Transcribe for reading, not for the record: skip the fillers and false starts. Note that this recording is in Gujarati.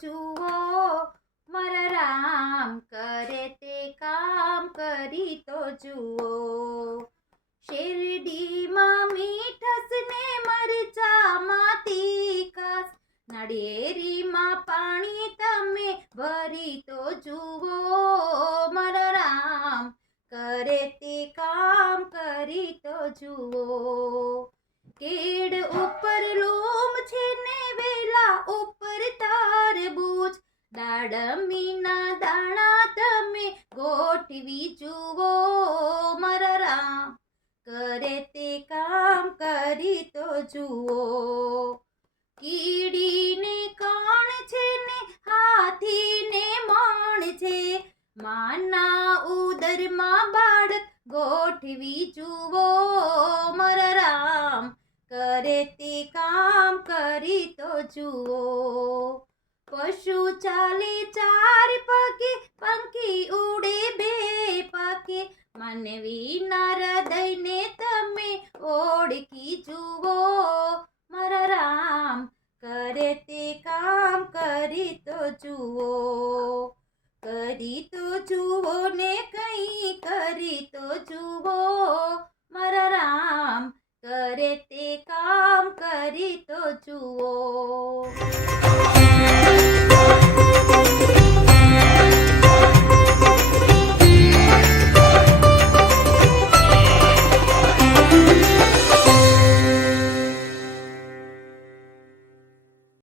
જુઓ મારા રામ કરે તે કામ કરી તો જુઓ શેરડીમાં મીઠસ ને મરચામાં તીખાસ નાળિયેરીમાં પાણી તમે ભરી તો જુઓ મારા રામ કરે તે કામ કરી તો જુઓ કેડ ઉપર લૂમ છે ને વેલા ઉપર તરબૂચ દાડમીના દાણા તમે ગોઠવી જુઓ મારા રામ કરે તે કામ કરી તો જુઓ કીડીને કાણ છે ને હાથીને માણ છે માના ઉદરમાં બાળક ગોઠવી જુઓ મારા રામ કરે તે કામ કરી તો જુઓ પશુ ચાલે ચાર પગે પંખી ઉડે બે પગે માનવીના હૃદયને તમે ઓળખી જુઓ મારા રામ કરે તે કામ કરી તો જુઓ ને કઈ કરી તો જુઓ મારા રામ કરે તે કામ કરી તો જુઓ